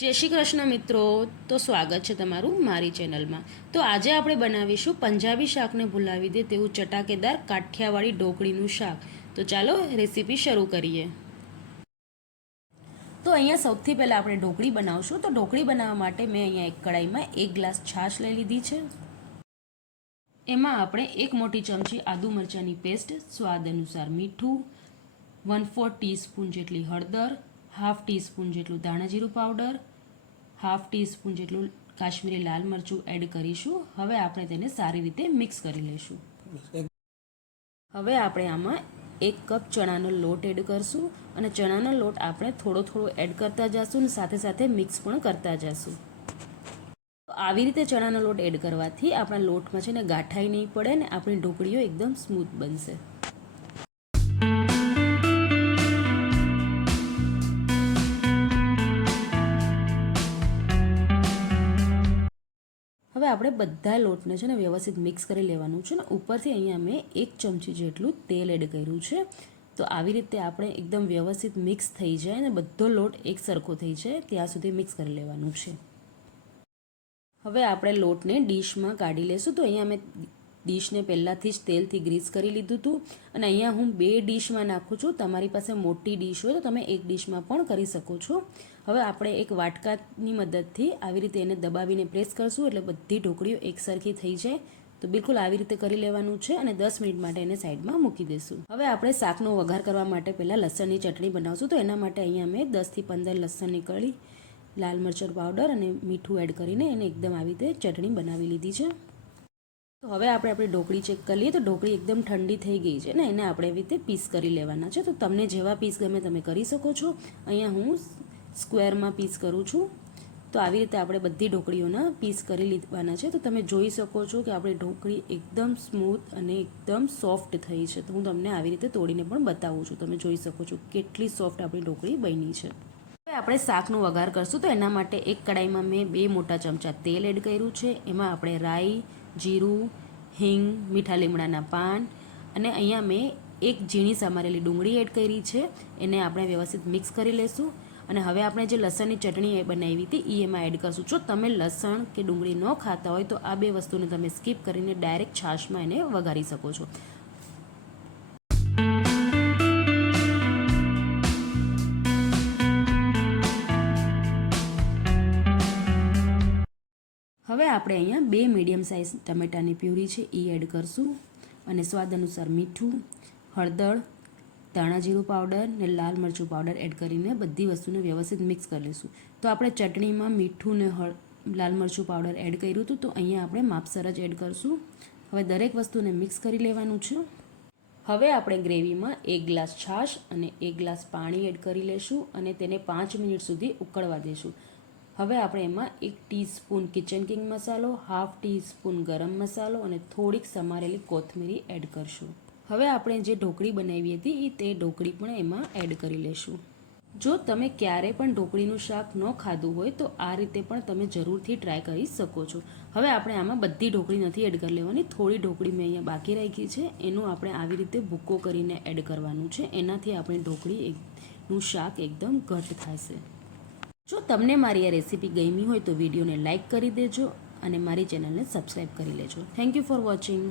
જય શ્રી કૃષ્ણ મિત્રો, તો સ્વાગત છે તમારું મારી ચેનલમાં। તો આજે આપણે બનાવીશું પંજાબી શાકને ભૂલાવી દે તેવું ચટાકેદાર કાઠિયાવાડી ઢોકળીનું શાક। તો ચાલો રેસીપી શરૂ કરીએ। તો અહીંયા સૌથી પહેલાં આપણે ઢોકળી બનાવશું। તો ઢોકળી બનાવવા માટે મેં અહીંયા એક કડાઈમાં 1 ગ્લાસ છાશ લઈ લીધી છે। એમાં આપણે 1 મોટી ચમચી આદુ મરચાંની પેસ્ટ, સ્વાદ અનુસાર મીઠું, 1/4 ટીસ્પૂન જેટલી હળદર, હાફ ટીસ્પૂન જેટલું ધાણા જીરું પાવડર, હાફ ટીસ્પૂન જેટલું કાશ્મીરી લાલ મરચું એડ કરીશું। હવે આપણે તેને સારી રીતે મિક્સ કરી લઈશું। હવે આપણે આમાં 1 કપ ચણાનો લોટ એડ કરશું અને ચણાનો લોટ આપણે થોડો એડ કરતા જશું અને સાથે સાથે મિક્સ પણ કરતા જશું। તો આવી રીતે ચણાનો લોટ એડ કરવાથી આપણા લોટમાં છે ને ગાંઠાઈ નહીં પડે ને આપણી ઢોકળીઓ એકદમ સ્મૂથ બનશે। હવે આપણે બધા લોટને છે ને વ્યવસ્થિત મિક્સ કરી લેવાનું છે ને ઉપરથી અહીંયા મેં 1 ચમચી જેટલું તેલ એડ કર્યું છે। તો આવી રીતે આપણે એકદમ વ્યવસ્થિત મિક્સ થઈ જાય ને બધો લોટ એક સરખો થઈ જાય ત્યાં સુધી મિક્સ કરી લેવાનું છે। હવે આપણે લોટને ડીશમાં કાઢી લેશું। તો અહીંયા મેં ડીશને પહેલાંથી જ તેલથી ગ્રીસ કરી લીધું હતું અને અહીંયા હું 2 ડીશમાં નાખું છું। તમારી પાસે મોટી ડીશ હોય તો તમે 1 ડીશમાં પણ કરી શકો છો। હવે આપણે એક વાટકાની મદદથી આવી રીતે એને દબાવીને પ્રેસ કરશું એટલે બધી ઢોકળીઓ એકસરખી થઈ જાય। તો બિલકુલ આવી રીતે કરી લેવાનું છે અને 10 મિનિટ માટે એને સાઈડમાં મૂકી દઈશું। હવે આપણે શાકનો વઘાર કરવા માટે પહેલાં લસણની ચટણી બનાવશું। તો એના માટે અહીંયા મેં 10 થી 15 લસણની કળી, લાલ મરચાં પાવડર અને મીઠું એડ કરીને એને એકદમ આવી રીતે ચટણી બનાવી લીધી છે। તો હવે આપણે આપણી ઢોકળી ચેક કરી લઈએ। તો ઢોકળી એકદમ ઠંડી થઈ ગઈ છે ને એને આપણે એવી રીતે પીસ કરી લેવાના છે। તો તમને જેવા પીસ ગમે તમે કરી શકો છો। અહીંયા હું સ્ક્વેરમાં પીસ કરું છું। તો આવી રીતે આપણે બધી ઢોકળીઓના પીસ કરી લેવાના છે। તો તમે જોઈ શકો છો કે આપણી ઢોકળી એકદમ સ્મૂથ અને એકદમ સોફ્ટ થઈ છે। તો હું તમને આવી રીતે તોડીને પણ બતાવું છું। તમે જોઈ શકો છો કેટલી સોફ્ટ આપણી ઢોકળી બની છે। હવે આપણે શાકનો વઘાર કરશું। તો એના માટે એક કડાઈમાં મેં 2 મોટા ચમચા તેલ એડ કર્યું છે। એમાં આપણે રાઈ, જીરું, હિંગ, મીઠા લીમડાના પાન અને અહીંયા મેં 1 ઝીણી સમારેલી ડુંગળી એડ કરી છે। એને આપણે વ્યવસ્થિત મિક્સ કરી લેશું અને હવે આપણે જે લસણની ચટણી બનાવી હતી એ એમાં એડ કરશું। જો તમે લસણ કે ડુંગળી ન ખાતા હોય તો આ 2 વસ્તુને તમે સ્કીપ કરીને ડાયરેક્ટ છાશમાં એને વઘારી શકો છો। હવે આપણે અહીંયા 2 મીડિયમ સાઇઝ ટમેટાની પ્યુરી છે એ એડ કરશું અને સ્વાદ અનુસાર મીઠું, હળદર, ધાણા જીરું પાવડર ને લાલ મરચું પાવડર એડ કરીને બધી વસ્તુને વ્યવસ્થિત મિક્સ કરી લઈશું। તો આપણે ચટણીમાં મીઠું ને લાલ મરચું પાવડર એડ કર્યું હતું તો અહીંયા આપણે માપસર જ એડ કરશું। હવે દરેક વસ્તુને મિક્સ કરી લેવાનું છે। હવે આપણે ગ્રેવીમાં 1 ગ્લાસ છાશ અને 1 ગ્લાસ પાણી એડ કરી લેશું અને તેને 5 મિનિટ સુધી ઉકળવા દઈશું। હવે આપણે એમાં 1 ટીસ્પૂન કિચન કિંગ મસાલો, હાફ ટીસ્પૂન ગરમ મસાલો અને થોડીક સમારેલી કોથમીરી એડ કરશું। હવે આપણે જે ઢોકળી બનાવી હતી તે ઢોકળી પણ એમાં એડ કરી લેશું। જો તમે ક્યારે પણ ઢોકળીનું શાક ન ખાધું હોય તો આ રીતે પણ તમે જરૂરથી ટ્રાય કરી શકો છો। હવે આપણે આમાં બધી ઢોકળી નથી એડ કરી લેવાની, થોડી ઢોકળી મેં અહીંયા બાકી રાખી છે એનું આપણે આવી રીતે ભૂકો કરીને એડ કરવાનું છે। એનાથી આપણી ઢોકળીનું શાક એકદમ ઘટ થશે। જો તમને મારી આ રેસીપી ગમી હોય તો વિડીયોને લાઇક કરી દેજો અને મારી ચેનલને સબસ્ક્રાઈબ કરી લેજો। Thank you for watching.